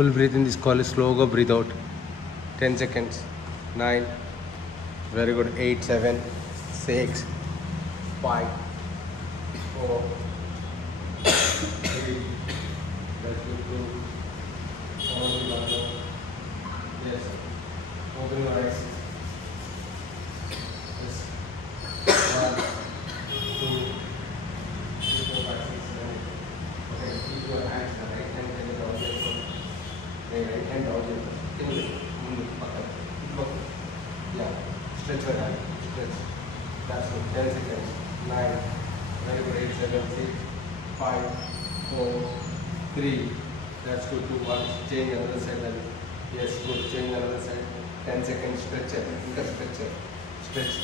Full breathe in, this call is slow, go breathe out. 10 seconds. 9. Very good. 8, 7, 6, 5, 4, 3. That's good. 2. Only one more. Yes. Open your eyes. Yes. 1, 2, 3, 4, 5, 6, 7. Okay. Keep your hands. Right hand can be down here. Right hand down here. Yeah. Stretch your hand. Stretch. That's good. 10 seconds. 9. Very good. 8, 7, 6, 5, 4, 3. That's good. 2, 1. Change another side. Then. Yes, good. Change another side. 10 seconds. Stretch it. Finger stretch it. Stretch.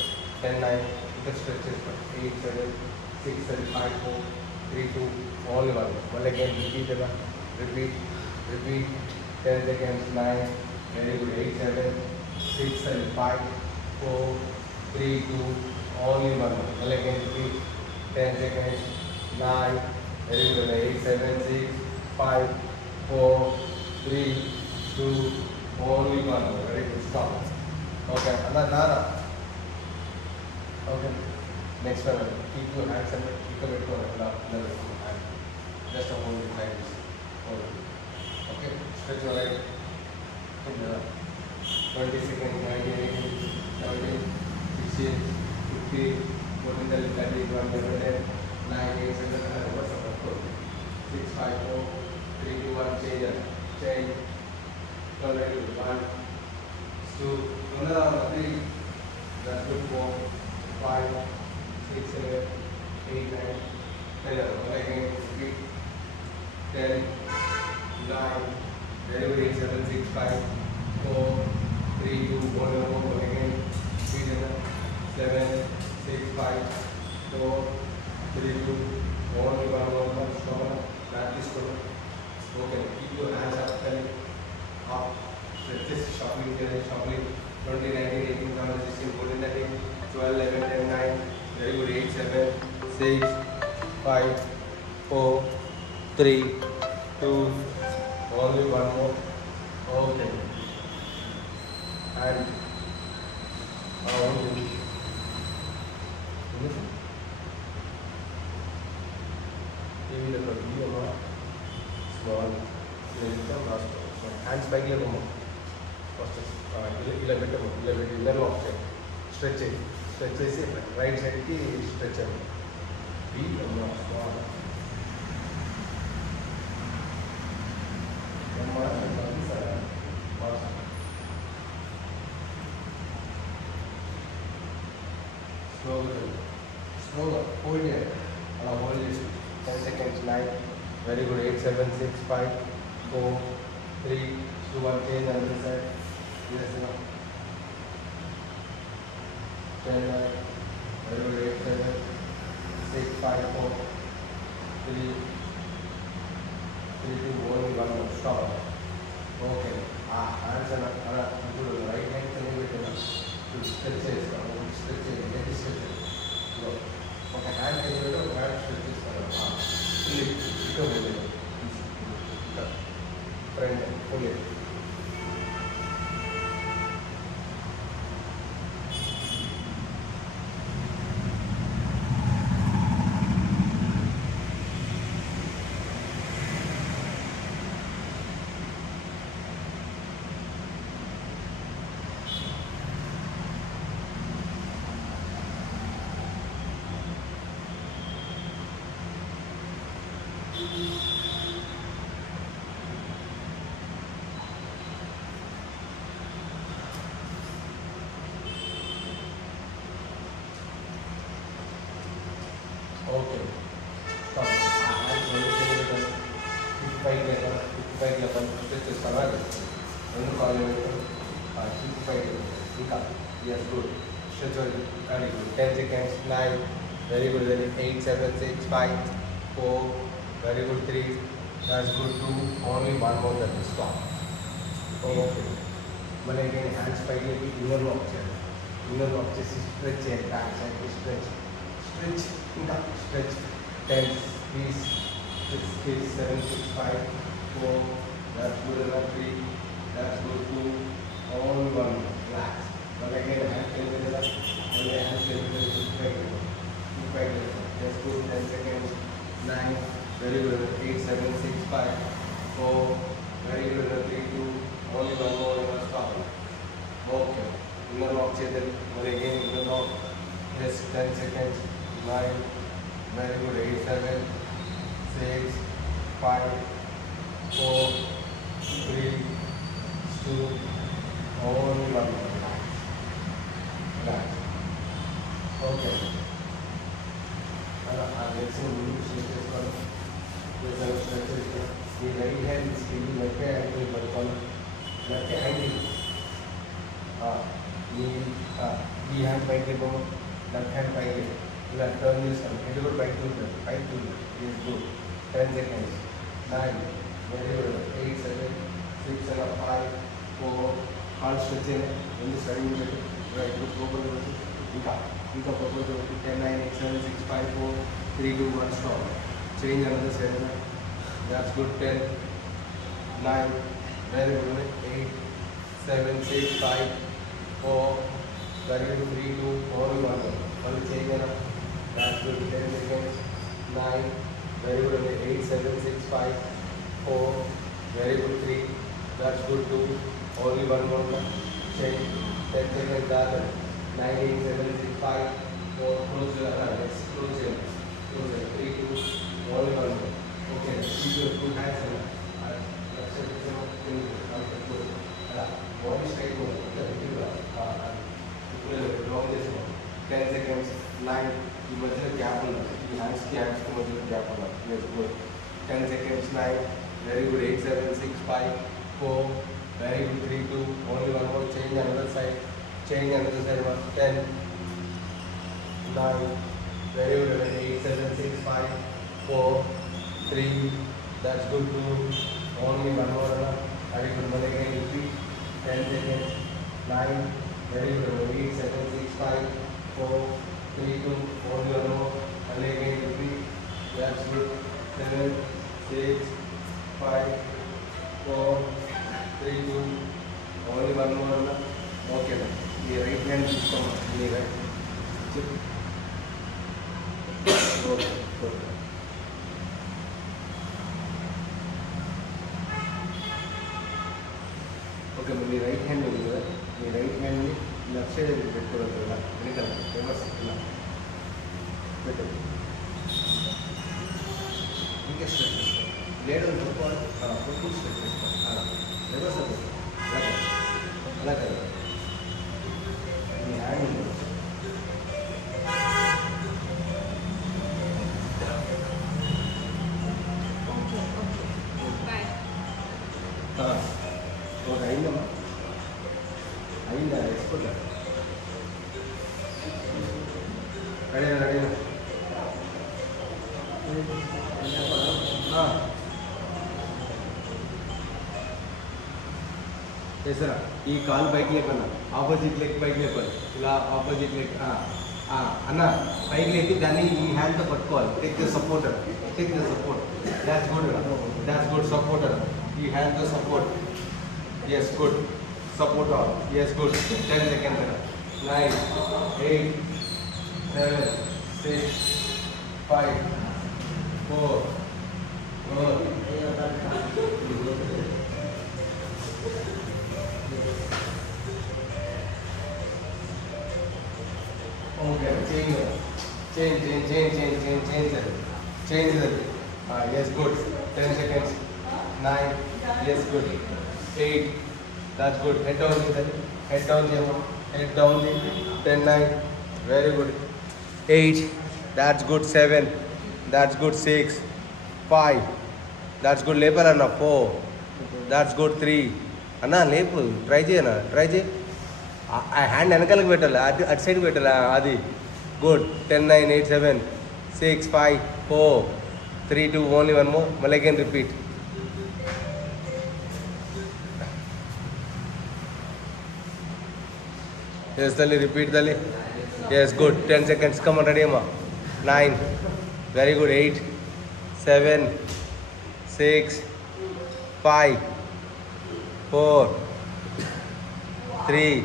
10, 9. Finger stretch it. 8, 7, 6, 7, 5, 4, 3, 2. Only one. One again. Repeat it. Repeat. Repeat. 10 seconds. 9. Very good. 8, 7, 6, 7, 5, 4, 3, 2. Only one. One again. Repeat. 10 seconds. 9. Very good. 8, 7, 6, 5, 4, 3, 2. Only one. Very good. Stop. Okay. Another. Okay. Next one. Keep your hands and keep them at one. Just hold it like this. Hold it. Okay. Stretch your right. 20 seconds. 19, 17, 16, 15, 14, 13, 14, 9, 8, 7, 6, 5, 4, 3, 2, 1. Change it. Change. Turn right. 1, 2, another 3. That's good. 4, 5, 6, 7, 8, 9, 10. Again. Repeat. 10, 9. Very good. 8, 7, 6, 5, 4, 3, 2, 1. Again. 7, 6, 5, 4, 3, 2, 1. Stop. Practice. Okay. Keep your hands up. Up. Stretches. Shuffling. Shuffling. 20, 19, 18, 17, 16, 14, 13, 12, 11, 10, 9. Very good. 8, 7, 6, 5, 4, 3, 2. Only one more. Okay. And small. Hands back here. ఇలా పెట్టము ఇలా పెట్టి inner lock చేయండి. Stretch చేయండి. Stretch చేసి right సైడ్కి stretch చేయండి. స్లోగా hold చేయండి. అలా హోల్డ్ చేసి 10 seconds. 9. Very good. 8, 7, 6, 5, 4, 3, 2, 1. Change another side. Yes, no. 10, 9. Very good. 8, 7, 6, 5, 4, 3, 2, 1. One more. Stop. Okay. Hands and ఇప్పుడు రైట్ హ్యాండ్ కింద పెట్టిన స్ట్రెచ్ చేస్తాను. స్ట్రెచ్ చేయండి. స్ట్రెచ్ ఒక హ్యాండ్ కింద పెట్టి ఒక హ్యాండ్ స్ట్రెచ్ చేస్తాను. Front full. Okay. Stop. Hands 55 stretch చేస్తాను. రెండు కాళ్ళు పెట్టాను. 55 ఇంకా. Yes good. Stretch very good. 10 seconds. 9. Very good. Very 8, 7, 6, 5, 4. Very good. 3. that's good. 2. only one more. that is stop. Okay. మళ్ళీ అగైన్ హ్యాండ్స్ పైకి ఇన్నర్ లాక్ చేయాలి. Inner lock చేసి stretch చేయాలి. బ్యాక్ సైడ్కి స్ట్రెచ్. స్ట్రెచ్ ఇంకా stretch. 10, 6, 7, 6, 5, 4, That's good enough. 3. That's good. 2. Only 1. Relax. But again, hand calculator. Only hand calculator. 2 5. That's good. 10 seconds. 9. Very good. 8 7 6 5 4. Very good. 3 2. Only one more. You must stop. Okay. Inner lock chedal. But again, inner lock. Yes. 10 seconds. 9. Very good. 8 7 6 5 4 3 2. Only one more. Relax. Okay. Let's say we shift this one. This is stretches. The right hand is giving left hand to the one. Left hand is the hand by the bone. Left hand by the left turn is it will by two. By two is good. 10 seconds. 9. Very good. 8 7 6 and 5 4. Hard stretching. In the study you get right to go over the ఇంకా propose 10 9 8 7 6 5 4 3 2 1 stop. Change another 7. That's good. 10 9. Very good. 8 7 6 5 4. Very good. 3 2 only 1. Only change another. That's good. 10 seconds. 9. Very good. 8 7 6 5 4. Very good. 3. That's good. 2. Only one more. Change. 10 seconds. That's 9 8 7 6 5 4. Close your eyes. Close your 3 2. Only one more. Okay. Keep your two hands in. Body straight. Long this one. 10 seconds. 9. You must have gap on the hands. Gaps to must have gap on. Yes, good. 10 seconds. 9. Very good. 8 7 6 5 4. Very good. 3 2. Only one more. Change another side. Change another side. 10 9. Very good. 8 7 6 5 4 3. That's good. 2. Only one more. Very good. One again. Repeat. 10 seconds. 9. Very good. 8 7 6 5 4 3 2. Only one more. And again. Repeat. That's good. 7 6 5 4 3 2. Only one more. Okay. The right hand is come. The right. Okay. Okay, my right hand will be there. My right hand will left side will be better. Better. Reverse. Better. Weakest stretches. Blade on the football. Football stretches. Reverse. Like that. The hand. Ainda escuta. Ready. చేసారా ఈ call పైకి లేపన్నా opposite leg పైకి లేపాలి ఇలా opposite leg అన్న పైకి లేపి దాన్ని ఈ హ్యాండ్తో పట్టుకోవాలి take the supporter that's good supporter ఈ హ్యాండ్తో support yes good support all yes good 10 seconds 9 8 7 6 5 4 Okay, change it. Yes, good. 10 seconds. 9. Yes, good. 8. That's good. Head down, head down. 10, 9. Very good. 8. That's good. 7. That's good. 6. 5. That's good. Labor Anna. 4. That's good. 3. Anna, labor. Try J. ఆ hand వెనకాలకు పెట్టాలి అటు side పెట్టాలి అది good 10 9 8 7 6 5 4 3 2 only one more మళ్ళీ again repeat yes తల్లి repeat తల్లి yes good 10 seconds come ready అమ్మా 9 very good 8 7 6 5 4, 3.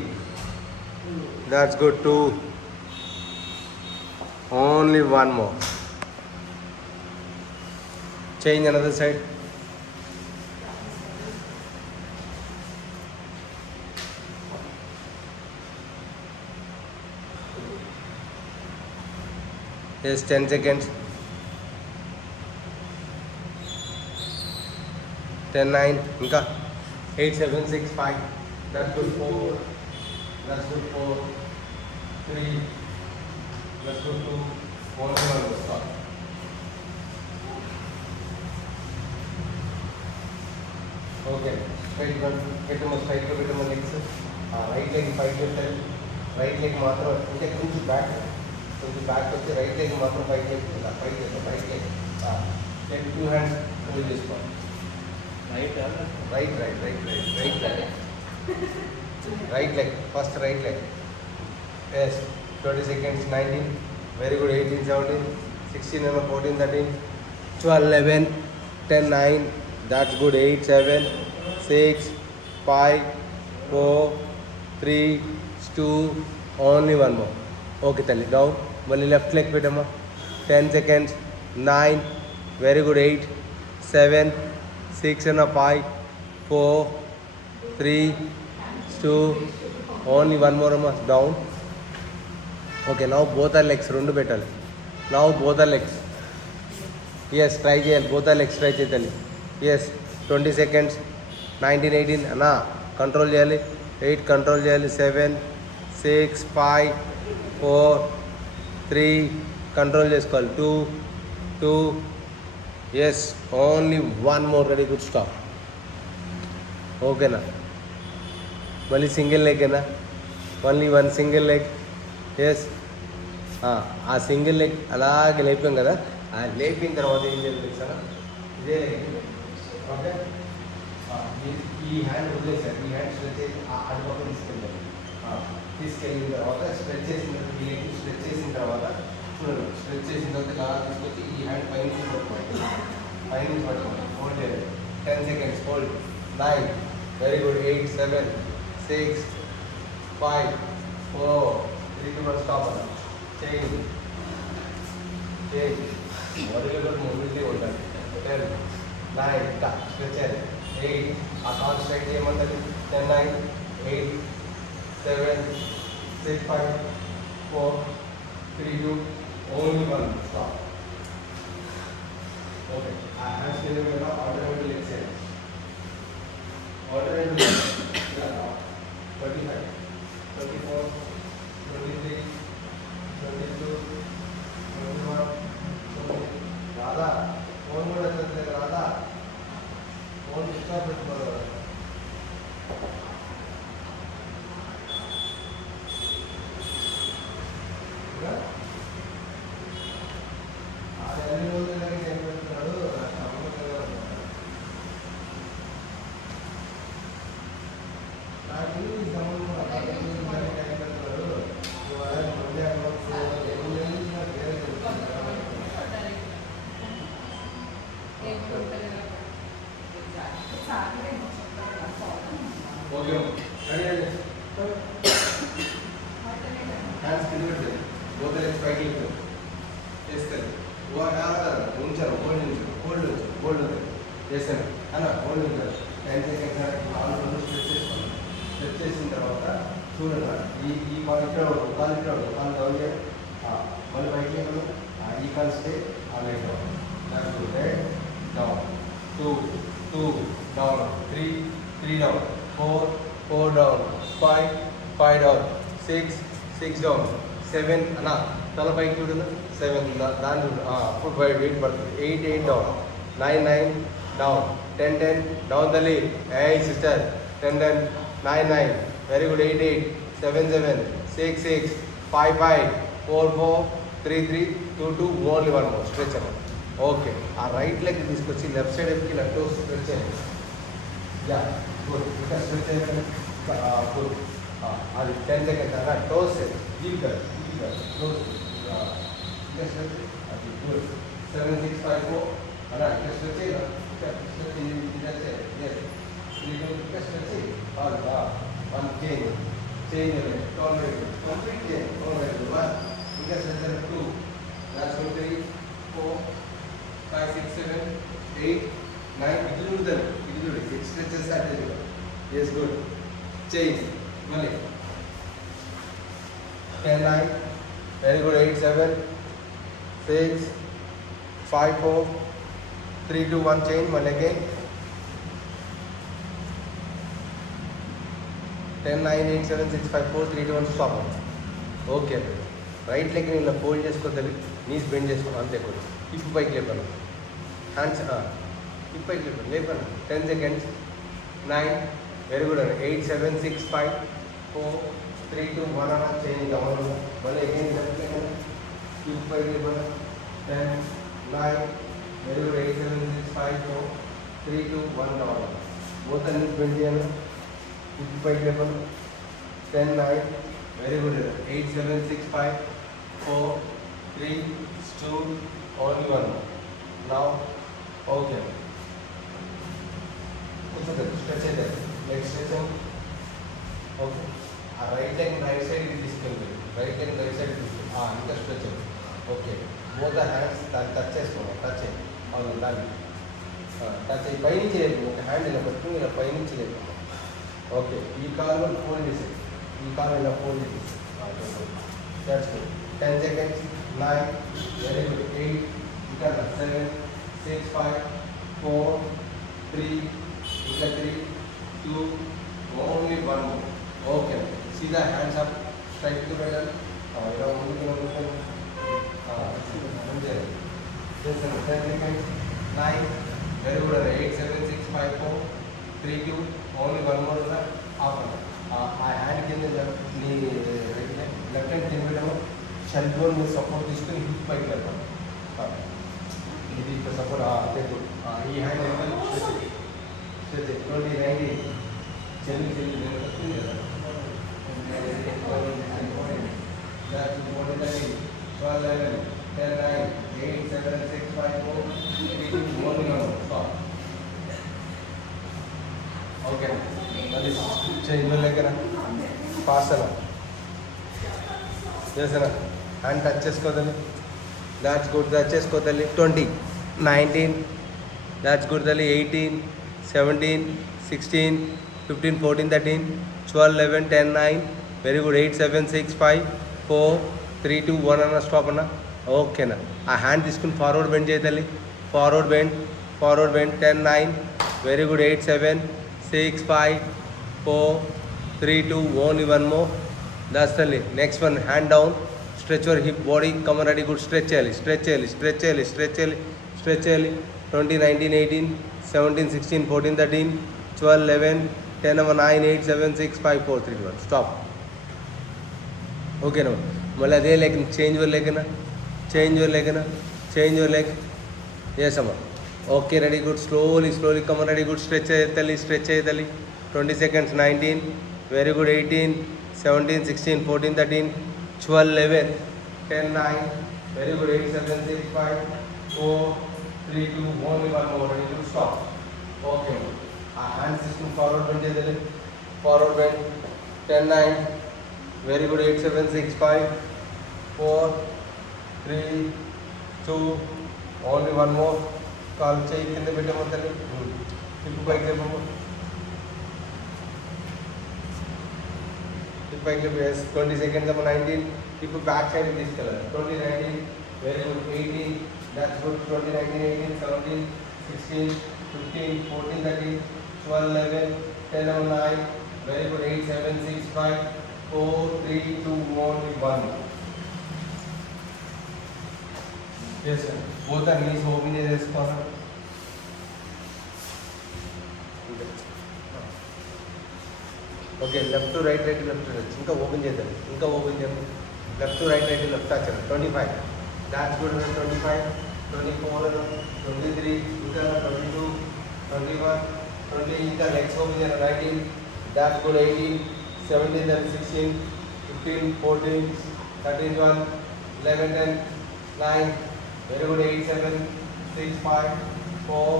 That's good. 2. Only one more. Change another side. Yes, 10 seconds. 10, 9, ఇంకా 8, 7, 6, 5. That's good. 4. That's good. 4, 3. That's good. 2. 1, 1. Stop. Okay. Straight one. పెట్టమో straight లో పెట్టమో legs. Right leg పైకి పెట్టాలి. Right leg మాత్రం అంటే కొంచెం back వచ్చి right leg మాత్రం పైకి చేస్తుంది. పైకి చేస్తాం. Right leg. Take 2 hands hold చేసుకోవాలి. Right leg. First right leg. Yes. 20 seconds. 19. Very good. 18, 17, 16, 14, 13, 12, 11, 10, 9. That's good. 8, 7, 6, 5, 4, 3, 2. Only one more. Okay, tell it down. Only left leg పెట్టమ్మా. 10 seconds. 9. Very good. 8, 7, 6 and a 5, 4, 3, 2. Only one more. Down. Okay, now both are legs. రెండు పెట్టాలి. Now both are legs. Yes, try చేయాలి. Both are legs try చేయాలి. Yes, 20 seconds. 19, 18 అన్నా control చేయాలి. 8 control చేయాలి. 7, 6, 5, 4, 3 control చేసుకోవాలి. 2, 2. Yes, only one more. Ready, good, stop. ఓకేనా? మళ్ళీ సింగిల్ లెగ్గేనా? Only one single leg. Yes, ఆ సింగిల్ లెగ్ అలాగే లేపాం కదా, ఆ లేపిన తర్వాత ఏం చేయాలి సార్? ఇదే లెగ్. ఓకే, ఈ హ్యాండ్ వదిలేసారు. ఈ హ్యాండ్ స్ట్రెచ్ చేసి అటుపక్క తీసుకెళ్ళాలి. తీసుకెళ్ళిన తర్వాత స్ట్రెచ్ చేసిన ఈ లెగ్ స్ట్రెచ్ చేసిన తర్వాత చూడండి, స్ట్రెచ్ చేసిన తర్వాత ఇలా తీసుకొచ్చి ఈ హ్యాండ్ పైనుంచి పట్టుకోవాలి. పైనుంచి పట్టుకోవాలి. హోల్డ్ చేయాలి. 10 seconds. Hold. 9. Very good. 8, 7, 6, 5, 4, 3, 2, 1. Stop అన్న. చేంజ్ మొదలుగా మొబిలిటీ ఉండాలి. 10, 9. స్ట్రెచ్ చేయాలి. 8. ఆ call strike చేయమంటుంది. 10, 9, 8, 7, 6, 5, 4, 3, 2. Only one. Stop. Okay. I have to do alternative leg set. Alternative leg. 35, 34, 23, 22, 21. రాదా ఫోన్ కూడా చదిలేదు. రాదా ఫోన్ డిస్టర్బ్ పెట్టుకోరు. అన్ని రోజులు ఏం పెడుతున్నాడు నాకు ఓకే రెడీ అండి. హ్యాండ్స్ కింద పెట్టండి. బోత్ లెగ్స్ పైకి చేస్తారు. ఉంచారు. హోల్డ్ చేశాను అన్న. హోల్డ్ ఉంచారు. 10 seconds. కాలు స్ట్రెచ్ చేసుకోండి. స్ట్రెచ్ చేసిన తర్వాత చూడండి, ఈ కాలు ఇక్కడ కాలు డౌన్ చేయాలి. మళ్ళీ పైకి లేకుండా ఈ కాలు స్టే ఆ light head down. 2 down. 3 down. 4 down. 5 down. 6 down. 7 అన్న తల పైకి చూడండి. 7 దాని చూడు. అప్పుడు వెయిట్ పడుతుంది. 8 డౌన్. 9 డౌన్. 10 డౌన్ తల్లి. 8 sister. 10 9 very good. 8 7 6 5 4 3 2 only one more. Stretch అవ్వండి. ఓకే, ఆ రైట్ లెగ్ తీసుకొచ్చి లెఫ్ట్ సైడ్ ఎక్కి ఇలా టోస్ స్ట్రెచ్ చేయండి. Yeah good. ఇంకా స్ట్రెచ్ చేయండి. గుడ్. అది 10 seconds అన్న. టోస్ డీప్గా టోస్ ఇంకా స్ట్రెచ్. అది గుడ్. 7 6 5 4 అన్న. ఇంకా స్ట్రెచ్ చేయాలి. ఇంకా స్ట్రెచ్ చేయాలి. ఇంకా స్ట్రెచ్ చేయాలి. change your leg, turn very good, complete change, turn very good, 1, ఇంకా stretcher 2, that's good, 3, 4, 5, 6, 7, 8, 9, ఇది చూడతారు, ఇది చూడు, 6 stretches అంటే చూడు, yes good, change, మళ్ళీ 10, 9, very good, 8, 7, 6, 5, 4, 3, 2, 1, change, మళ్ళీ again, 10, 9, 8, 7, 6, 5, 4, 3, 2, 1, stop. Okay right leg ఇలా ఫోల్డ్ చేసుకోవాలి, నీస్ బెండ్ చేసుకోవాలి, అంతే కూడా హిప్ పైకి లేపను, హ్యాండ్స్ హిప్ పైకి లేపను 10 seconds, 9, వెరీ గుడ్ అండి, 8, 7, 6, 5, 4, 3, 2, 1 అన్న చేంజ్ కావాలి, మళ్ళీ అగైన్ హిప్ పైకి లేపను 10, 9, వెరీ గుడ్, 8, 7, 6, 5, 4, 3, 2, 1 కావాలి, బోత్ నీస్ బెండ్ చేయాలి, హిప్ పైకి లేపను 10, 9, very good, 8, 7, 6, 5, 4, 3, 2, only 1 more. Now, okay. It's okay, stretch it there. Leg stretching. Okay. Right leg right side is discontinued. Right leg right side is discontinued. ఇంకా stretching. Okay. Both the hands దాన్ని touch చేసుకోవాలి, touch చేయండి, అవును దాన్ని touch అయ్యి పైనుంచి లేదు, ఒక హ్యాండ్ ఇలా పట్టుకుని ఇలా పైనుంచి లేదు. ఓకే, ఈ కాలు ఫోల్డ్ చేసేది, ఈ కాలు ఇలా ఫోల్డ్ చేసేది, that's good, 10 seconds, 9, very good, 8, ఇంకా 7, 6, 5, 4, 3, ఇంకా 3, 2, only 1 more. Okay, see the hands up, straight to better, ఇలా ముందుకు ముందుకు అంతే, 10 seconds, 9, very good, 8, 7, 6, 5, 4, 3, 2, only 1 more ఉన్న హాఫ్ ఆ హ్యాండ్ కింద నీ లెఫ్ట్ హ్యాండ్ కింద పెట్టాము, షెల్ఫ్ బోన్ మీద సపోర్ట్ తీసుకుని హిప్ పైకి వెళ్తాం, ఇది ఇప్పుడు సపోర్ట్ అదే గుడ్, ఈ హ్యాండ్ ఎంత 20, 90 చెల్లి చెల్లి నేను వస్తుంది కదా, 12, 11, 10, 9, 8, 7, 6, 5, 4, 3, 2, 1 stop. ఓకే, అది చేంజ్ లేకనా పాస్ అలా చేసానా, హ్యాండ్ టచ్ చేసుకోదండి, దాట్స్ గుడ్, టచ్ చేసుకోదండి, 20, 19, దాట్స్ గుడ్ తల్లి, 18, 17, 16, 15, 14, 13, 12, 11, 10, 9, వెరీ గుడ్, 8, 7, 6, 5, 4, 3, 2, 1 అన్న స్టాప్ అన్న, ఓకేనా, ఆ హ్యాండ్ తీసుకుని ఫార్వర్డ్ బెండ్ చేయతల్లి, forward bend, 10, 9, very good, 8, 7, 6, 5, 4, 3, 2, only 1 more, that's the next one, hand down, stretch your hip, body, come on, ready, good, stretch చేయాలి, 20, 19, 18, 17, 16, 14, 13, 12, 11, 10, 9, 8, 7, 6, 5, 4, 3, 2, 1, stop. ఓకేనా, మళ్ళీ అదే leg change your leg, yes అమ్మా, okay, ready, good, slowly come on, ready, good, stretch చేయతల్లి, 20 seconds, 19, very good, 18, 17, 16, 14, 13, 12, 11, 10, 9, very good, 8, 7, 6, 5, 4, 3, 2, only 1 more, ready, good, stop. Okay, ఆ hand system forward bend చేయతల్లి, forward bend, 10, 9, very good, 8, 7, 6, 5, 4, 3, 2, only 1 more, కాలు చేయి కింద పెట్టాము తల్లి, hip పైకి లేపము, hip పైకి లేపు, 20 seconds, 19, హిప్ బ్యాక్ సైడ్ తీసుకెళ్ళాలి, 20, 19, very good, 18, that's good, 20, 19, 18, 17, 16, 15, 14, 13, 12, 11, 10, 9, very good, 8, 7, 6, 5, 4, 3, 2, only 1. Yes sir, both are knees open చేసుకోవాలి, ఓకే, లెఫ్ట్ టు రైట్, ఇంకా ఓపెన్ చేద్దాం, left to right, left touch 25, that's good, 25, 24, 23, ఇంకా 22, 21, 20, ఇంకా legs open చేయాలి, 19, that's good, 18, 17, 16, 15, 14, 13, 12, 11, 10, 9, very good, 8, 7, 6, 5, 4,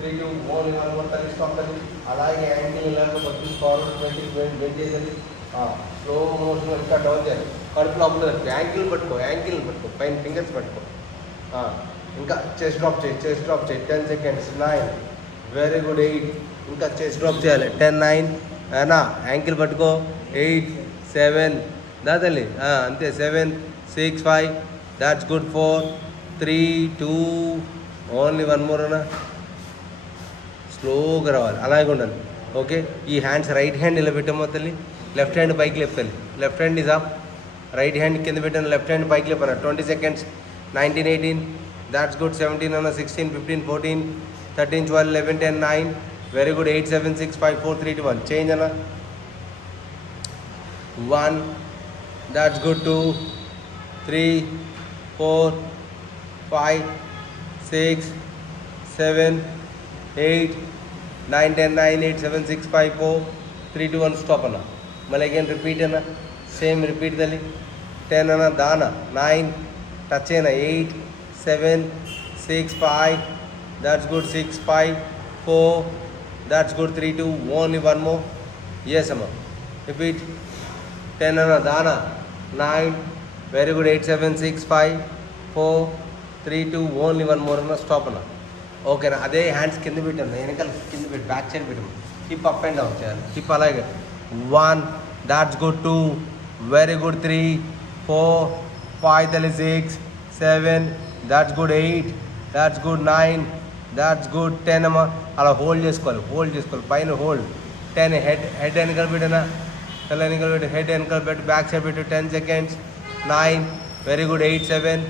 3, 2, 1, 1 more, stop. అలాగే angle ఇలాగ పట్టుకుని forward 20 bend చేయాలి, స్లో మోషన్ ఇంకా డౌన్ చేయాలి. కడుపు లోపల యాంకిల్ పట్టుకో, యాంకిల్ని పట్టుకో, పైన ఫింగర్స్ పట్టుకో. ఇంకా చెస్ట్ డ్రాప్ చేయి, చెస్ట్ డ్రాప్ చేయి. 10 seconds. 9. Very good. 8. ఇంకా చెస్ట్ డ్రాప్ చేయాలి. 10, 9 అయినా యాంకిల్ పట్టుకో. 8, 7 దాదాలి అంతే. 7, 6, 5 దాట్స్ గుడ్. 4, 3, 2 ఓన్లీ 1 more అన్నా. స్లోగా రావాలి, అలాగే ఉండాలి. ఓకే, ఈ హ్యాండ్స్ రైట్ హ్యాండ్ ఇలా పెట్టామో తల్లి, లెఫ్ట్ హ్యాండ్ పైకి లేపాలి. Left hand is up, right hand కింద పెట్టాను, లెఫ్ట్ హ్యాండ్ పైకి లేపాను. 20 seconds. 19, 18 that's good. 17 అన్న. 16, 15, 14, 13, 12, 11, 10, 9 వెరీ గుడ్. 8, 7, 6, 5, 4, 3, 2, 1 చేంజ్ అన్న. 1 దాట్స్ గుడ్. 2, 3, 4, 5, 6, 7, 8, 9, 10, 9, 8, 7, 6, 5, 4, 3, 2, 1 స్టాప్ అన్న. మళ్ళీ అగైన్ రిపీట్ అన్న. సేమ్ రిపీట్ తల్లి. 10 అన్న. దాన 9 టచ్ అయినా. 8, 7, 6, 5 that's good. 6, 5, 4 that's good. 3, 2 only 1 more. Yes అమ్మ. రిపీట్. 10 అన్న. దాన 9 వెరీ గుడ్. 8, 7, 6, 5, 4, 3, 2 ఓన్లీ 1 more అన్న. స్టాప్ అన్న. ఓకేనా. అదే హ్యాండ్స్ కింద పెట్టాను, వెనకాల కింద పెట్టి బ్యాక్ సైడ్ పెట్టాము. హిప్ అప్ అండ్ డౌన్ చేయాలి. హిప్ అలాగే. 1 దాట్స్ గుడ్. 2 very good. 3, 4, 5 తల్లి. 6, 7 that's good. 8 that's good. 9 that's good. 10 అమ్మ. అలా హోల్డ్ చేసుకోవాలి, హోల్డ్ చేసుకోవాలి. పైన హోల్డ్. 10 హెడ్ వెనకాల పెట్టానా, తల వెనకాల పెట్టి, హెడ్ వెనకాల పెట్టి, బ్యాక్ సైడ్ పెట్టు. 10 seconds. 9 very good. 8, 7,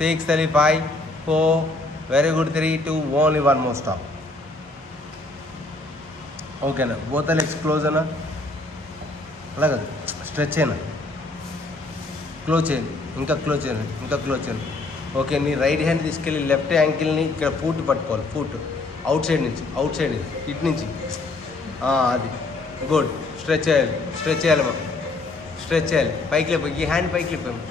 6 తల్లి. 5, 4 very good. 3, 2 only 1 more stop. ఓకేనా. బోత్ లెగ్స్ క్లోజ్ అన్న. అలాగే స్ట్రెచ్ అయినా. క్లోజ్ చేయండి, ఇంకా క్లోజ్ చేయండి, ఇంకా క్లోజ్ చేయండి. ఓకే, నీ రైట్ హ్యాండ్ తీసుకెళ్ళి లెఫ్ట్ యాంకిల్ని ఇక్కడ ఫూట్ పట్టుకోవాలి. ఫూట్ అవుట్ సైడ్ నుంచి, అవుట్ సైడ్ ఇటు నుంచి. అది గుడ్. స్ట్రెచ్ చేయాలి, స్ట్రెచ్ చేయాలి మాకు, స్ట్రెచ్ చేయాలి. పైకి లేపు, ఈ హ్యాండ్ పైకి లేపాము.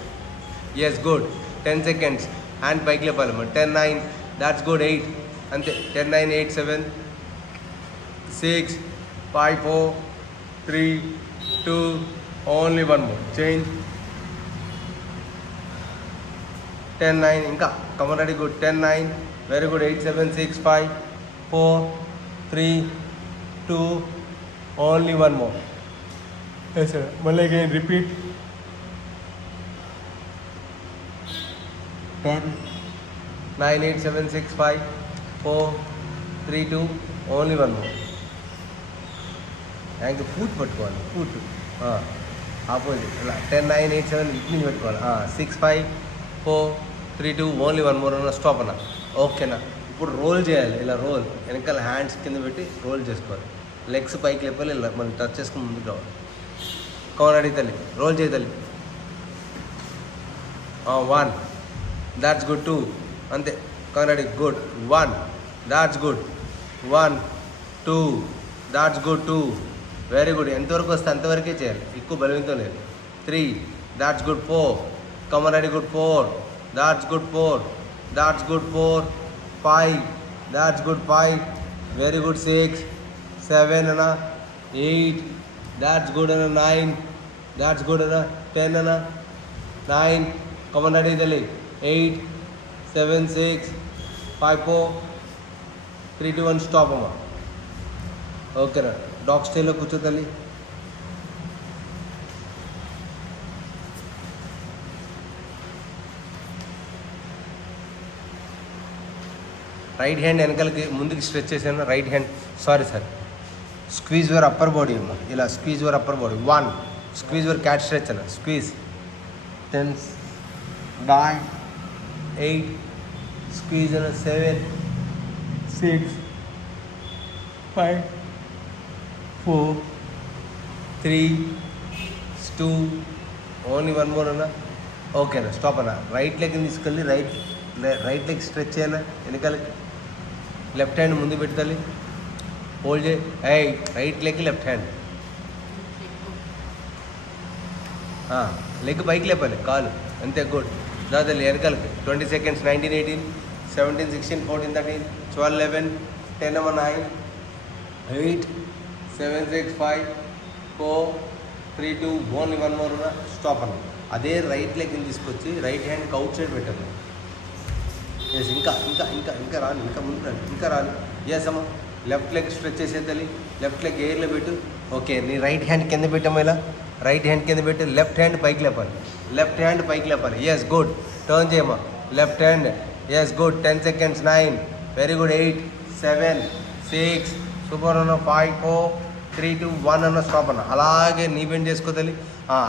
Yes good. 10 seconds. హ్యాండ్ పైకి లేపాలి మరి. 10, 9 దాట్స్ గుడ్. 8 అంతే. 10, 9, 8, 7, 6, 5, 4, 3, 2 ఓన్లీ 1 more. చేంజ్. 10, 9 ఇంకా come. Ready. Ready. 10, 9 very good. 8, 7, 6, 5, 4, 3, 2 only 1 more. Yes sir. మళ్ళీ again repeat. 10, 9, 8, 7, 6, 5, 4, 3, 2 only 1 more. Ankle foot పట్టుకోవాలి, ఫూట్ ఆపోజిట్. ఇలా 10, 9, 8, 7 ఇటు నుంచి పెట్టుకోవాలి. 6, 5, 4, 3, 2 ఓన్లీ 1 more అన్న. స్టాప్ అన్న. ఓకేనా. ఇప్పుడు రోల్ చేయాలి. ఇలా రోల్, వెనకాల హ్యాండ్స్ కింద పెట్టి రోల్ చేసుకోవాలి. లెగ్స్ పైకి లేపాలి, ఇలా మనం టచ్ చేసుకుని ముందుకు రావాలి. కవర్ అడిగి తల్లి. రోల్ చేయి తల్లి. 1 దాట్స్ గుడ్. 2 అంతే. కవర్ అడిగి. Good. 1 that's good. 1, 2 that's good. 2 very good. ఎంతవరకు వస్తే అంతవరకే చేయాలి, ఎక్కువ బలవంతం లేదు. 3 దాట్స్ గుడ్. 4 కమర్ ready. Good. 4 that's good. 4 that's good. 4, 5 that's good. 5 very good. 6, 7 అన్న. 8 దాట్స్ గుడ్ అన్న. 9 దాట్స్ గుడ్ అన్న. 10 అన్న. 9 కమన్ రెడీ తల్లి. 8, 7, 6, 5, 4, 3, 2, 1 స్టాప్ అమ్మా. ఓకేనా. డాగ్ స్టైల్లో కూర్చో తల్లి. రైట్ హ్యాండ్ వెనకాలకి ముందుకి స్ట్రెచ్ చేసాను. Right hand sorry squeeze your upper body అమ్మా. ఇలా squeeze your upper body. 1 squeeze your cat stretch అన్న. స్క్వీజ్. 10, 9, 8 స్క్వీజ్ అన్న. 7, 6, 5, 4, 3, 2 ఓన్లీ 1 more అన్న. ఓకేనా. స్టాప్ అన్న. రైట్ లెగ్ తీసుకెళ్ళి రైట్ లెగ్ స్ట్రెచ్ చేయనా. వెనకాలకి లెఫ్ట్ హ్యాండ్ ముందు పెట్టాలి. హోల్డ్ చేయి. Right leg left hand. Leg పైకి లేపాలి, కాలు అంతే. గుడ్. దాదాపు వెనకాలకి. 20 seconds. 19, 18, 17, 16, 14, 13, 12, 11, 10, 9, 8, 7, 6, 5, 4, 3, 2, ఓన్లీ 1 మోర్ అన్న స్టాప్ అన్న. అదే రైట్ లెగ్ని తీసుకొచ్చి రైట్ హ్యాండ్కి అవుట్ సైడ్ పెట్టాను. ఎస్ ఇంకా ఇంకా ఇంకా ఇంకా రాని, ఇంకా ముందు రాని, ఇంకా రాని. ఎస్ అమ్మ. లెఫ్ట్ లెగ్ స్ట్రెచ్ చేసేది, లెఫ్ట్ లెగ్ ఎయిర్లో పెట్టు. ఓకే, నీ రైట్ హ్యాండ్ కింద పెట్టాము ఇలా, రైట్ హ్యాండ్ కింద పెట్టి లెఫ్ట్ హ్యాండ్ పైకి లేపాలి, లెఫ్ట్ హ్యాండ్ పైకి లేపాలి. Yes good. టర్న్ చేయమ్మా left hand. Yes good. 10 seconds. 9, very good. 8, 7, 6, super అన్న. 5, 4, 3, 2, 1 అన్న స్టాప్ అన్న. అలాగే నీ బెండ్ చేసుకోవాలి,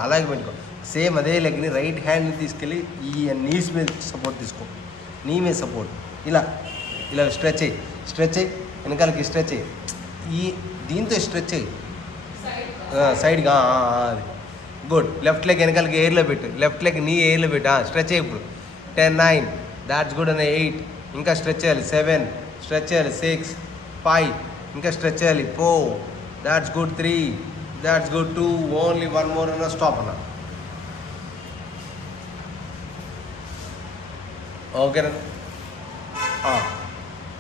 అలాగే పెట్టుకో. సేమ్ అదే లెగ్ని రైట్ హ్యాండ్ని తీసుకెళ్ళి ఈ నీస్ మీద సపోర్ట్ తీసుకో, నీ మీద సపోర్ట్. ఇలా ఇలా స్ట్రెచ్ అయ్యి, స్ట్రెచ్ అయ్యి, వెనకాలకి స్ట్రెచ్ అయ్యి, ఈ దీంతో స్ట్రెచ్ అయ్యి సైడ్గా. అది గుడ్. లెఫ్ట్ లెగ్ వెనకాలకి ఎయిర్లో పెట్టు, లెఫ్ట్ లెగ్ నీ ఎయిర్లో పెట్టు. స్ట్రెచ్ అయ్యి ఇప్పుడు. 10, 9, దాట్స్ గుడ్ అన్న. 8, ఇంకా స్ట్రెచ్ చేయాలి. 7, స్ట్రెచ్ చేయాలి. 6, 5, ఇంకా స్ట్రెచ్ చేయాలి. 4, that's good. 3, that's good. 2, only 1 more అన్న స్టాప్ అన్న. ఓకేనా?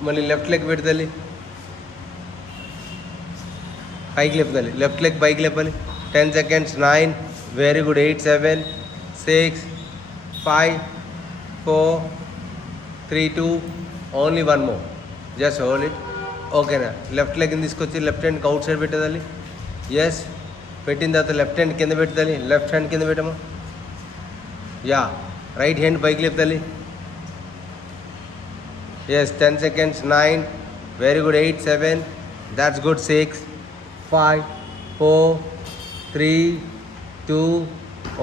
మళ్ళీ లెఫ్ట్ లెగ్ పెడతాలి, పైకి లేపుతాలి, లెఫ్ట్ లెగ్ పైకి లేపాలి. 10 seconds. 9, very good. 8, 7, 6, 5, 4, 3, 2, only 1 more. Just hold it. ఓకేనా? లెఫ్ట్ లెగ్ని తీసుకొచ్చి లెఫ్ట్ హ్యాండ్కి అవుట్ సైడ్ పెట్టాలి. ఎస్, పెట్టిన తర్వాత లెఫ్ట్ హ్యాండ్ కింద పెట్టాలి, లెఫ్ట్ హ్యాండ్ కింద పెట్టాము. యా, రైట్ హ్యాండ్ పైకి లేపుతాలి. Yes, 10 seconds. 9, very good. 8, 7, that's good. 6, 5, 4, 3, 2,